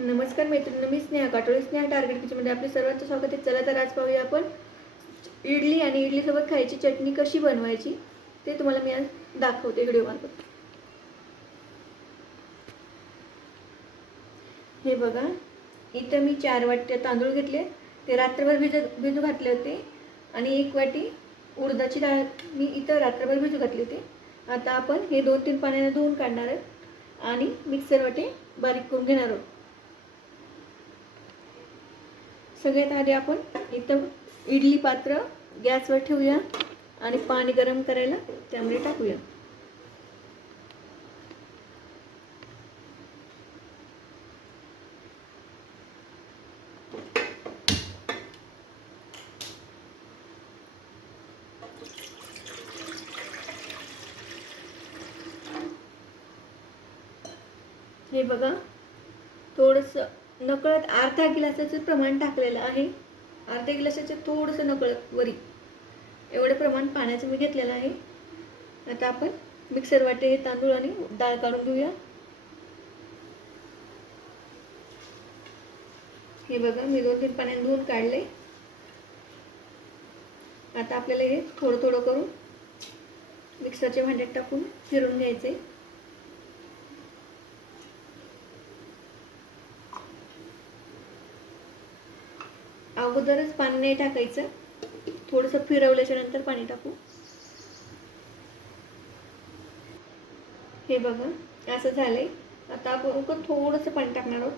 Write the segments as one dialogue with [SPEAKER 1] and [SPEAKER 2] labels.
[SPEAKER 1] नमस्कार मैत्रिणी मी स्नेहा काटोळे. स्नेहा टार्गेट किचनमध्ये आपले सर्वांचं स्वागत आहे. चला तर आज पाहूया आपण इडली आणि इडलीसोबत खायची चटणी कशी बनवायची ते तुम्हाला मी आज दाखवते व्हिडिओमार्फत. हे बघा इथं मी चार वाट्या तांदूळ घेतले. ते रात्रभर भिजत भिजू घातले होते. आणि एक वाटी उडदाची डाळ मी इथं रात्रभर भिजू घातली होती. आता आपण हे दोन तीन पाण्याने धुवून काढणार आहोत. आणि मिक्सर वाटे बारीक करून घेणार आहोत. सगळ्यात आधी आपण इथं इडली पात्र गॅसवर ठेवूया आणि पाणी गरम करायला त्यामध्ये टाकूया. हे बघा अर्धा गिलासाचं प्रमाण टाकलेलं आहे. अर्ध्या गिलासाचं थोडंसं नकळत वरी. एवढं प्रमाण पाण्याचं मी घेतलेलं आहे. आता आपण मिक्सर वाटे हे तांदूळ आणि डाळ काढून घेऊया. हे बघा मी दोन तीन पाण्याने धुवून काढले. आता आपल्याला हे थोडं थोडं करून मिक्सरच्या भांड्यात टाकून फिरून घ्यायचे. अगोदरच पाणी नाही टाकायचं. थोडंसं फिरवल्याच्या नंतर पाणी टाकू. हे बघा असं झालंय. आता आपण थोडंसं पाणी टाकणार आहोत.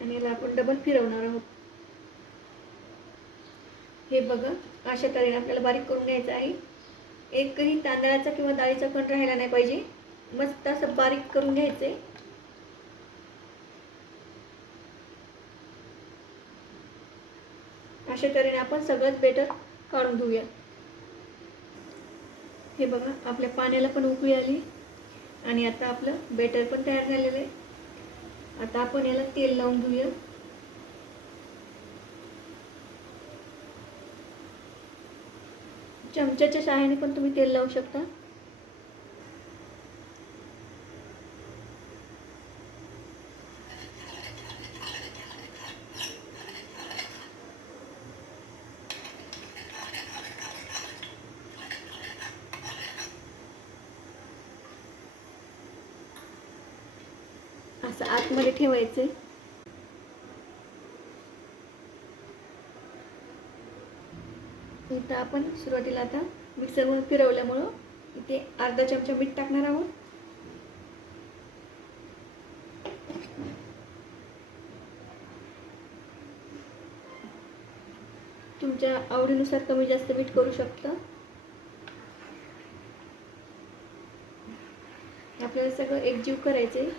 [SPEAKER 1] आणि याला आपण डबल फिरवणार आहोत. हे बघा अशा तऱ्हेने आपल्याला बारीक करून घ्यायचं आहे. एकही तांदळाचा किंवा डाळीचा कण राहायला नाही पाहिजे. मस्त असं बारीक करून घ्यायचं आहे अशा तऱ्हेने आपण सगळंच बेटर काढून घेऊया हे बघा आपल्या पाण्याला पण उकळी आली. आणि आता आपलं बेटर पण तयार झालेलं आहे. आता आपण याला तेल लावून घेऊया. चमच्याच्या सहाय्याने पण तुम्ही तेल लावू शकता. असं आतमध्ये ठेवायचं. इथं आपण सुरुवातीला आता मिक्सरमधून फिरवल्यामुळं इथे अर्धा चमचा मीठ टाकणार आहोत. तुमच्या आवडीनुसार कमी जास्त मीठ करू शकता. आपल्याला सगळं एकजीव करायचं आहे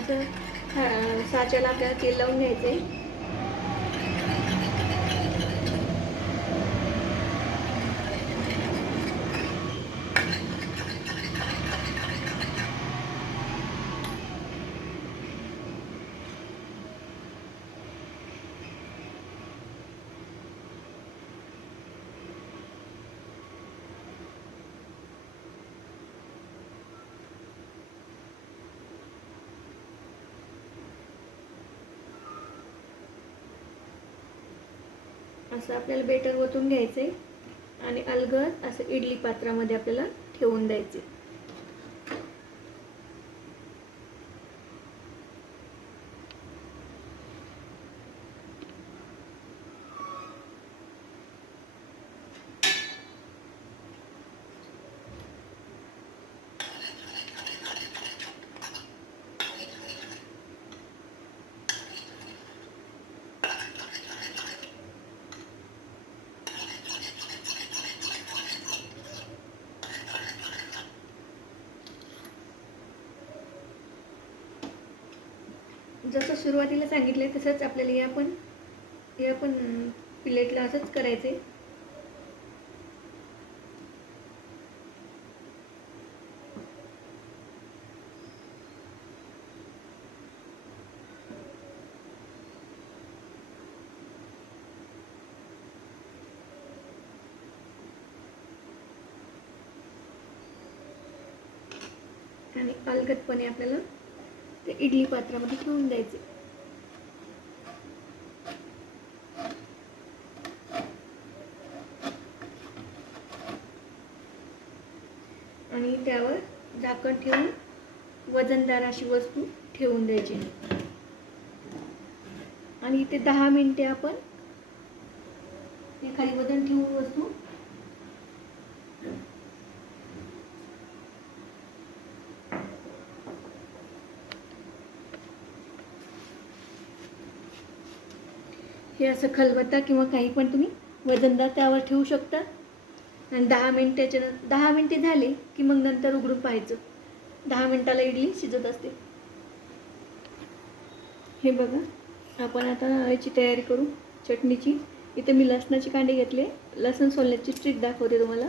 [SPEAKER 1] असं खा- साच्याला आपल्याला तेल लावून असं आपल्याला बेटर ओतून घ्यायचं आहे आणि अलगद असं इडली पात्रामध्ये आपल्याला ठेवून द्यायचे. जसं सुरुवातीला सांगितलं आहे तसंच आपल्याला या पण या पण प्लेटला असंच करायचे आणि अलगदपणे आपल्याला इडली पात्रामध्ये ठेवून द्यायचे. आणि त्यावर झाकण ठेवून वजनदार अशी वस्तू ठेवून द्यायची. आणि ते दहा मिनिटे आपण एखादी वजन ठेवून वस्तू हे असं खलबत्ता किंवा काही पण तुम्ही वजनदार त्यावर ठेवू शकता. आणि दहा मिनटाच्या दहा मिनिटे झाले की मग नंतर उघडून पाहायचं. दहा मिनटाला इडली शिजत असते. हे बघा आपण आता याची तयारी करू. चटणीची. इथे मी लसणाची कांडे घेतले. लसण सोलण्याची ट्रिक दाखवते तुम्हाला.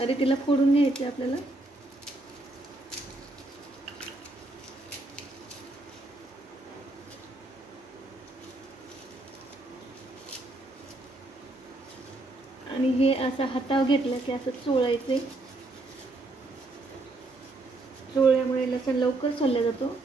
[SPEAKER 1] अरे तिला फोडून घ्यायची आपल्याला. आणि हे असं हातावर घेतलं की असं चोळायचे. चोळल्यामुळे लसण लवकर सोडला जातो.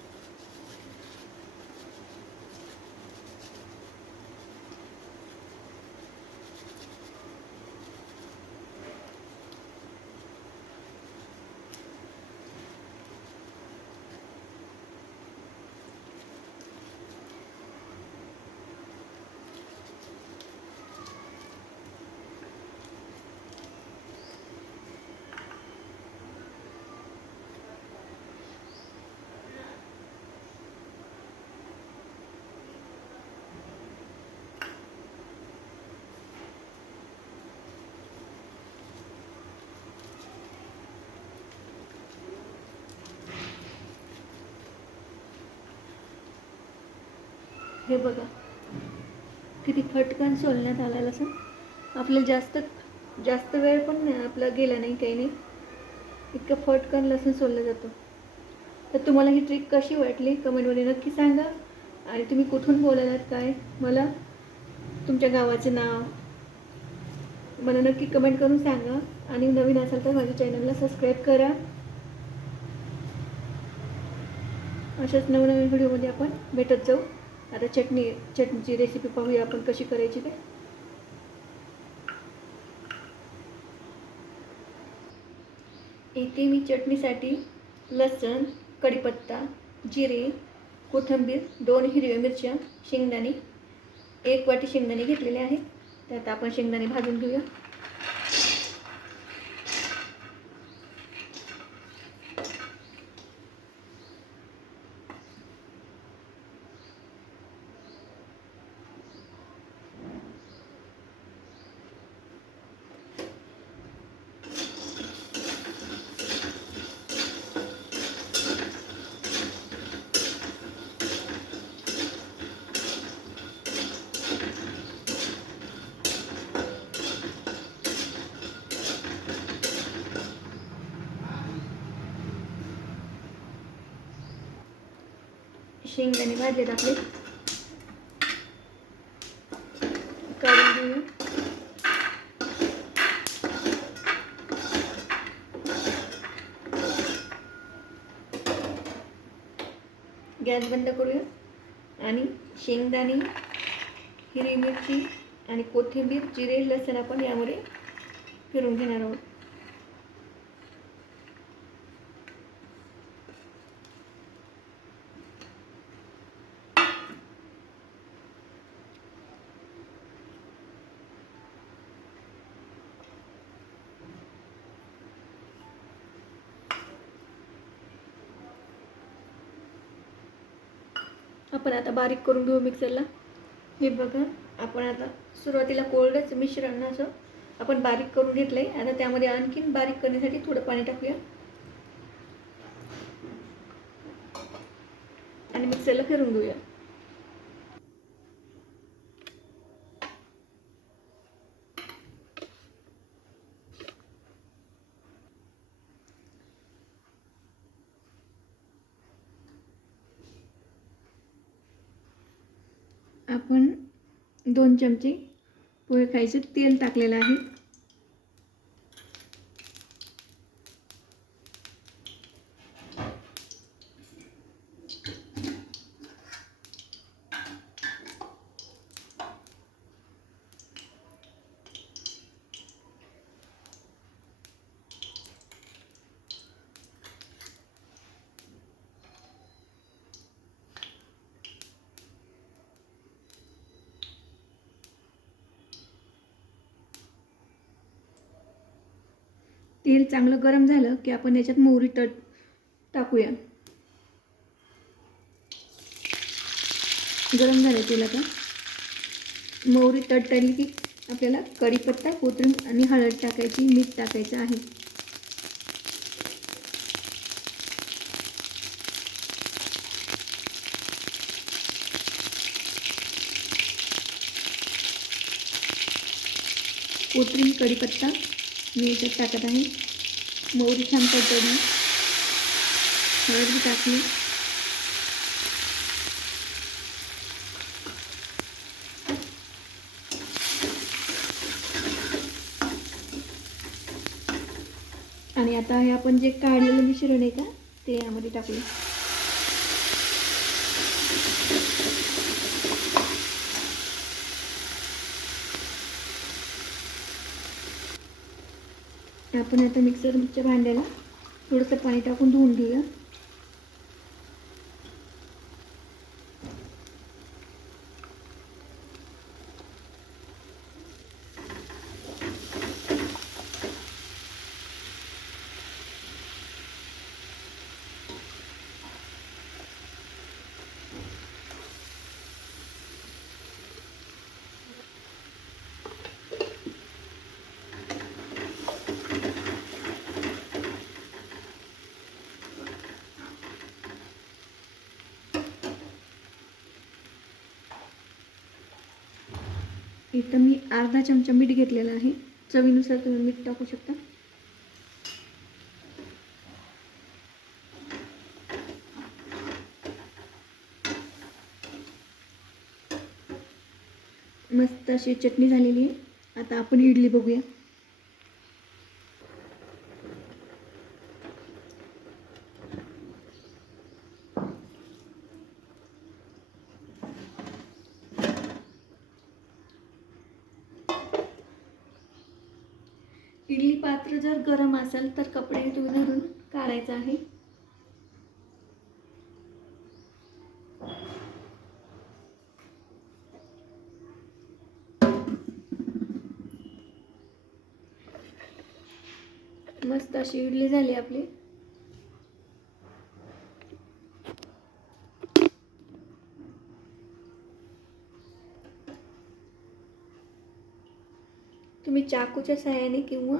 [SPEAKER 1] हे बघा. किती फटकन सोलण्यात आला लसूण आपल्याला जास्त जास्त वेळ पण नाही आपला गेला नाही काही नाही. इतकं फटकन लसूण सोललं जातं. तर तुम्हाला ही ट्रिक कशी वाटली? कमेंटमध्ये नक्की सांगा. आणि तुम्ही कुठून बोलायलात काय? मला तुमच्या गावाचे नाव. मला नक्की कमेंट करून सांगा. आणि नवीन असाल तर माझ्या चॅनलला सबस्क्राईब करा. अशाच नवनवीन व्हिडिओमध्ये आपण भेटत जाऊ. आता चटणी चटणीची रेसिपी पाहूया आपण कशी करायची ते. इथे मी चटणीसाठी लसण कढीपत्ता जिरे कोथिंबीर दोन हिरव्या मिरच्या शेंगदाणे. एक वाटी शेंगदाणे घेतलेले आहे त्यात आपण शेंगदाणे भाजून घेऊया. शेंगदाणे भाजलेत आपले काढून घेऊ गॅस बंद करूया. आणि शेंगदाणे हिरवी मिरची आणि कोथिंबीर जिरे लसण आपण यामध्ये फिरून घेणार आहोत. आपण आता बारीक करून घेऊ मिक्सरला. हे बघा आपण आता सुरुवातीला कोरडंच मिश्रण असं आपण बारीक करून घेतलं आहे आता त्यामध्ये आणखीन बारीक करण्यासाठी थोडं पाणी टाकूया. आणि मिक्सरला फिरून घेऊया. आपण दोन चमचे पोहे खायचे. तेल टाकलेलं आहे. तेल चांगलं गरम झालं की आपण याच्यात मोहरी तट टाकूया. गरम झालं तेल आता. मोहरी तडतडली की आपल्याला कढीपत्ता कोथिंबीर आणि हळद टाकायची मीठ टाकायचं आहे. कोथिंबीर कढीपत्ता मी याच्यात टाकत आहे. मोहरी छान तडतडली हळद बी टाकली. आणि आता हे आपण जे काढलेलं मिश्रण आहे का ते यामध्ये टाकलं आपण आता मिक्सरच्या भांड्याला थोडंसं पाणी टाकून धुवून घेऊया. इथं मी अर्धा चमचा मीठ घेतलेला आहे. चवीनुसार तुम्ही मीठ टाकू शकता. मस्त अशी चटणी झालेली आहे. आता आपण इडली बघूया. इडली पात्र जर गरम असेल तर कपडे तुम्ही धरून काढायचं आहे. मस्त अशी इडली झाली आपली. तुम्ही चाकूच्या सहाय्याने किंवा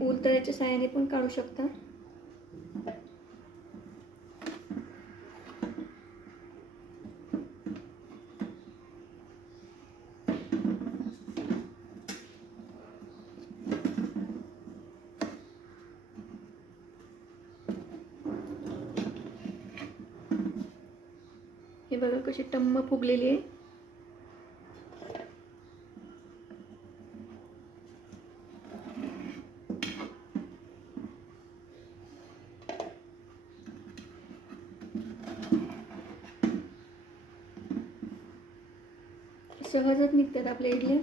[SPEAKER 1] उलतळ्याच्या सहाय्याने पण काढू शकता. हे बघा कशी टम्म फुगलेली आहे. सहजच आपल्या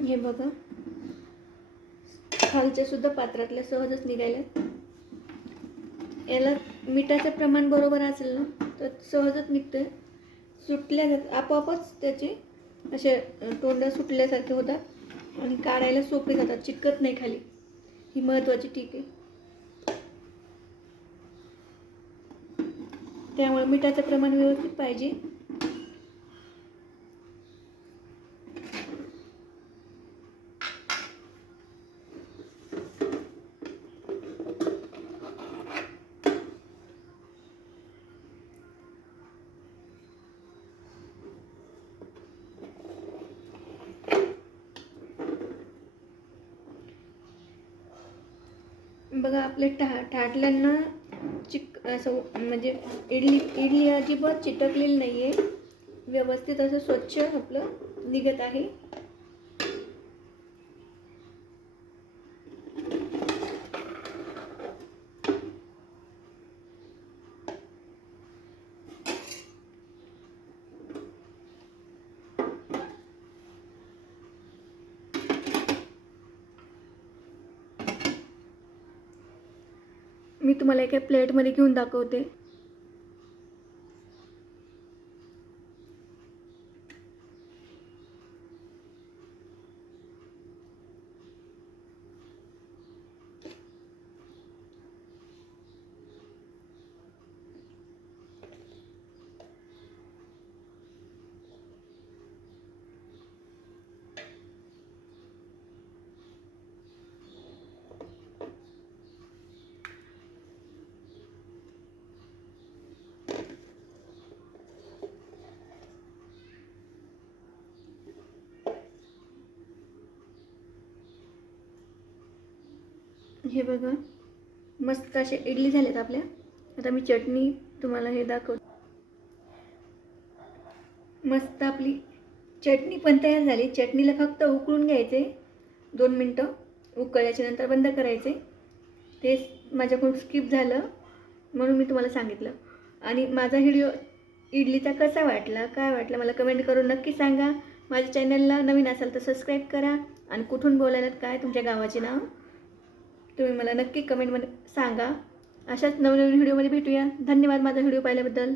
[SPEAKER 1] हे बघा. खालच्या सुद्धा पात्रातल्या सहजच निघायला. याला मिठाचं प्रमाण बरोबर असेल ना तर सहजच निघतंय. सुटल्या जात आपोआपच त्याचे असे तोंड सुटल्यासारखे होतात. आणि काढायला सोपे जातात चिटकत नाही खाली. ही महत्त्वाची टीक आहे. त्यामुळे मिठाचं प्रमाण व्यवस्थित पाहिजे. बघा आपले टा टाटल्यांना चिक असं म्हणजे इडली इडली अजिबात चिटकलेली नाही आहे व्यवस्थित असं स्वच्छ आपलं निघत आहे. मी तुम्हाला एका प्लेटमध्ये घेऊन दाखवते. हे बघा. मस्त असे इडली झाल्यात आपल्या. आता मी चटणी तुम्हाला हे दाखव मस्त आपली चटणी पण तयार झाली. चटणीला फक्त उकळून घ्यायचे. दोन मिनटं. उकळल्याच्या नंतर बंद करायचे. ते माझ्याकडून स्किप झालं. म्हणून मी तुम्हाला सांगितलं. आणि माझा व्हिडिओ इडलीचा कसा वाटला? काय वाटला? मला कमेंट करून नक्की सांगा. माझ्या चॅनलला नवीन असाल तर सबस्क्राईब करा. आणि कुठून बोलायलात काय? तुमच्या गावाचे नाव? तुम्ही मला नक्की कमेंटमध्ये सांगा. अशाच नवनवीन व्हिडिओमध्ये भेटूया. धन्यवाद माझा व्हिडिओ पाहिल्याबद्दल.